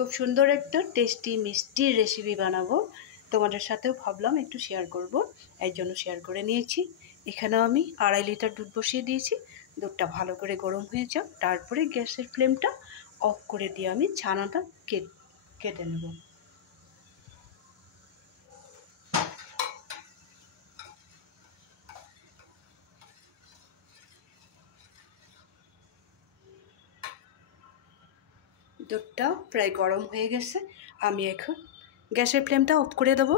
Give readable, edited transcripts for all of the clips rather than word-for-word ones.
খুব সুন্দর একটা টেস্টি মিষ্টি রেসিপি বানাবো, তোমাদের সাথেও ভাবলাম একটু শেয়ার করব, এই জন্য শেয়ার করে নিয়েছি। এখানে আমি 2.5 লিটার দুধ বসিয়ে দিয়েছি। দুধটা ভালো করে গরম হয়ে যাক, তারপরে গ্যাসের ফ্লেমটা অফ করে দিয়ে আমি ছানাটা কেটে নেব। দুধটা প্রায় গরম হয়ে গেছে, আমি এখন গ্যাসের ফ্লেমটা অফ করে দেবো।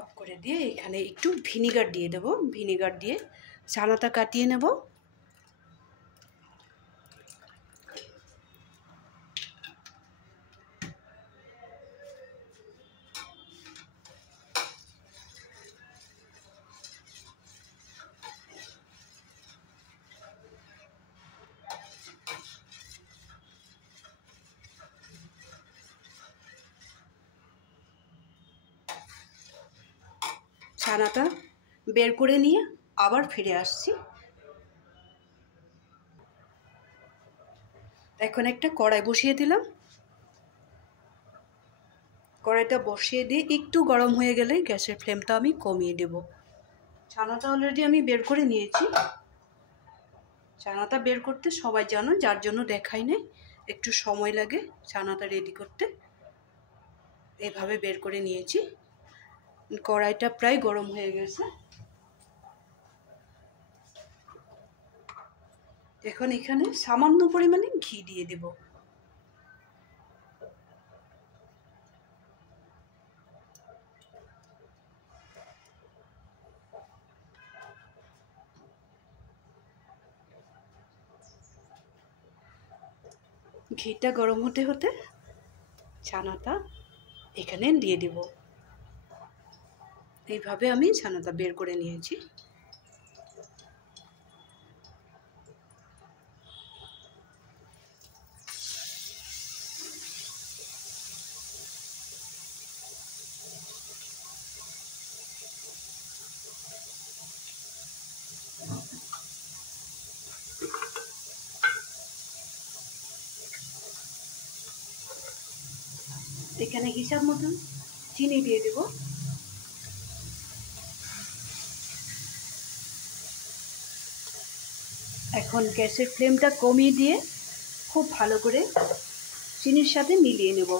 অফ করে দিয়ে এখানে একটু ভিনিগার দিয়ে দেবো। ভিনিগার দিয়ে ছানাটা কাটিয়ে নেব। ছানাটা বের করে নিয়ে আবার ফিরে আসছি। এখন একটা কড়াই বসিয়ে দিলাম। কড়াইটা বসিয়ে দিয়ে একটু গরম হয়ে গেলে গ্যাসের ফ্লেমটা আমি কমিয়ে দেব। ছানাটা অলরেডি আমি বের করে নিয়েছি। ছানাটা বের করতে সবাই জানো, যার জন্য দেখাই নেই, একটু সময় লাগে ছানাটা রেডি করতে। এভাবে বের করে নিয়েছি। কড়াইটা প্রায় গরম হয়ে গেছে। এখন এখানে সামান্য পরিমাণে ঘি দিয়ে দেব। ঘিটা গরম হতে হতে ছানাটা এখানে দিয়ে দেব। এইভাবে আমি ছানাটা বের করে নিয়েছি। এখানে হিসাব মতন চিনি দিয়ে দেব। এখন গ্যাসের ফ্লেমটা কমিয়ে দিয়ে খুব ভালো করে চিনির সাথে মিলিয়ে নেব।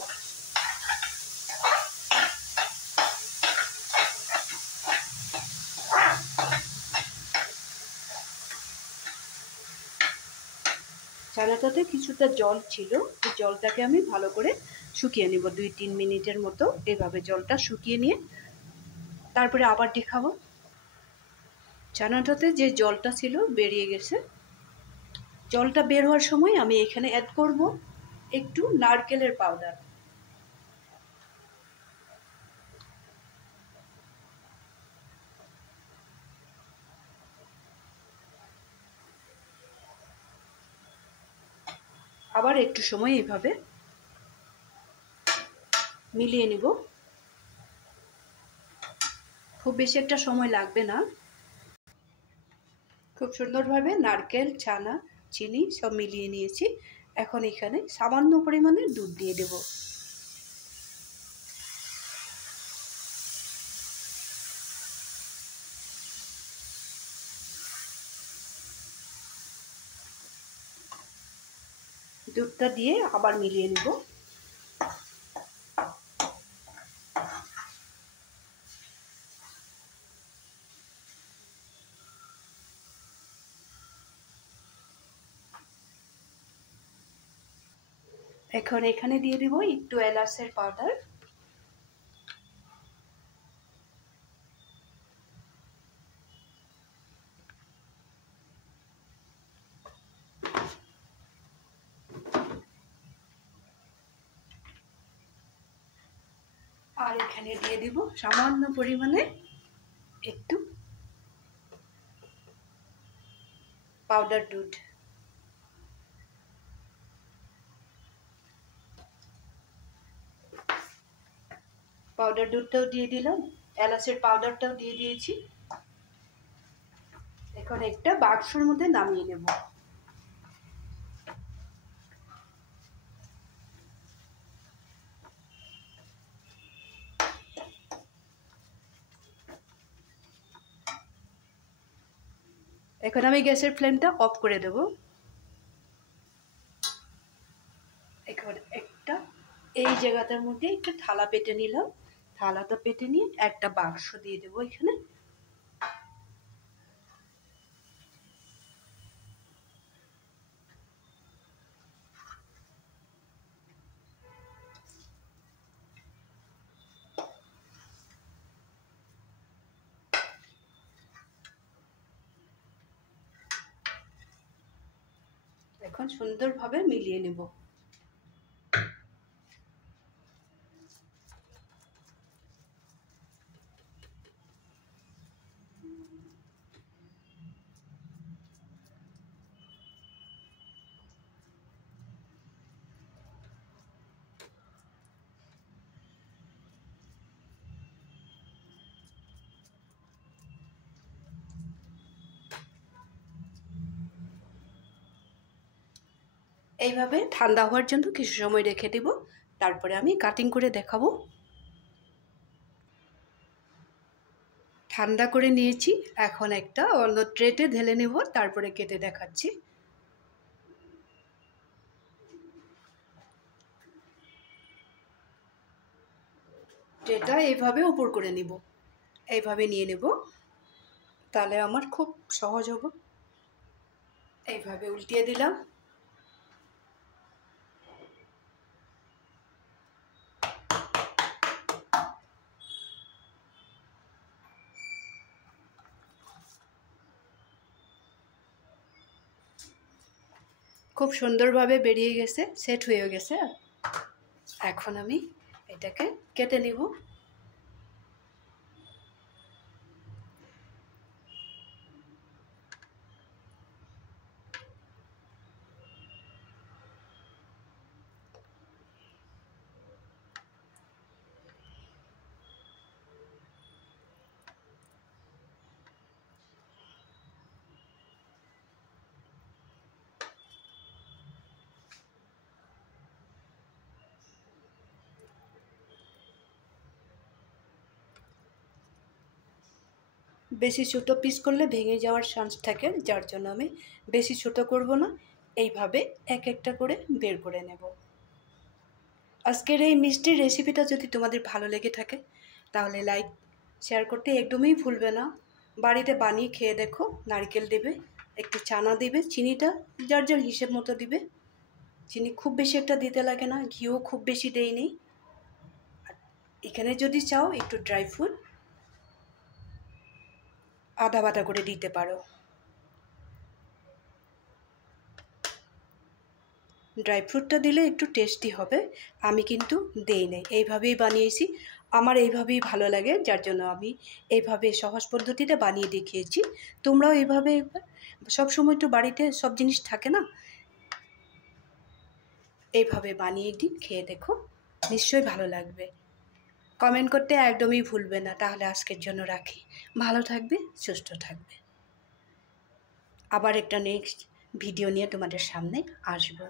ছানাটাতে কিছুটা জল ছিল, এই জলটাকে আমি ভালো করে শুকিয়ে নেব 2-3 মিনিটের মতো। এভাবে জলটা শুকিয়ে নিয়ে তারপরে আবার দেখাবো। ছানাটাতে যে জলটা ছিল বেরিয়ে গেছে। জলটা বের হওয়ার সময় আমি এখানে অ্যাড করব একটু নারকেলের পাউডার। আবার একটু সময় এইভাবে মিলিয়ে নেব। খুব বেশি একটা সময় লাগবে না। খুব সুন্দরভাবে নারকেল, ছানা, চিনি সব মিলিয়ে নিয়েছি। এখন এখানে সামান্য পরিমাণে দুধ দিয়ে দেব। দুধটা দিয়ে আবার মিলিয়ে নেব। এখন এখানে দিয়ে দেব একটু এলাচের পাউডার। আর এখানে দিয়ে দেব সামান্য পরিমাণে একটু পাউডার দুধ। পাউডার দুধটাও দিয়ে দিলাম, এলাচের পাউডারটাও দিয়ে দিয়েছি। এখন একটা বাক্সের মধ্যে নামিয়ে নেব। এখন আমি গ্যাসের ফ্লেমটা অফ করে দেব। এখন একটা এই জায়গাটার মধ্যে একটা থালা পেতে নিলাম। থালাটা পেতে নিয়ে একটা বাক্স দিয়ে দেবো এখানে। এখন সুন্দরভাবে মিলিয়ে নেব। এইভাবে ঠান্ডা হওয়ার জন্য কিছু সময় রেখে দেব, তারপরে আমি কাটিং করে দেখাবো। ঠান্ডা করে নিয়েছি, এখন একটা অন্য ট্রেতে ঢেলে নেব, তারপরে কেটে দেখাচ্ছি। ট্রেটা এইভাবে উপর করে নেব, এইভাবে নিয়ে নেব, তাহলে আমার খুব সহজ হবে। এইভাবে উল্টিয়ে দিলাম। খুব সুন্দরভাবে বেরিয়ে গেছে, সেট হয়ে গেছে। এখন আমি এটাকে কেটে নিব। বেশি ছোটো পিস করলে ভেঙে যাওয়ার চান্স থাকে, যার জন্য আমি বেশি ছোটো করব না, এইভাবে এক একটা করে বের করে নেব। আজকের এই মিষ্টির রেসিপিটা যদি তোমাদের ভালো লেগে থাকে তাহলে লাইক শেয়ার করতে একদমই ভুলবে না। বাড়িতে বানিয়ে খেয়ে দেখো। নারকেল দেবে, একটু চানা দেবে, চিনিটা যার যার হিসেব মতো দিবে। চিনি খুব বেশি একটা দিতে লাগে না, ঘিও খুব বেশি দেয়নি। এখানে যদি চাও একটু ড্রাই ফ্রুট আধা বাটা করে দিতে পারো। ড্রাই ফ্রুটটা দিলে একটু টেস্টি হবে। আমি কিন্তু দেই নাই, এইভাবেই বানিয়েছি। আমার এইভাবেই ভালো লাগে, যার জন্য আমি এইভাবে সহজ পদ্ধতিতে বানিয়ে দেখিয়েছি। তোমরাও এইভাবে সবসময় তো বাড়িতে সব জিনিস থাকে না, এইভাবে বানিয়ে একদিন খেয়ে দেখো, নিশ্চয়ই ভালো লাগবে। কমেন্ট করতে একদমই ভুলবে না। তাহলে আজকের জন্য রাখি। ভালো থাকবে, সুস্থ থাকবে। আবার একটা নেক্সট ভিডিও নিয়ে তোমাদের সামনে আসবো।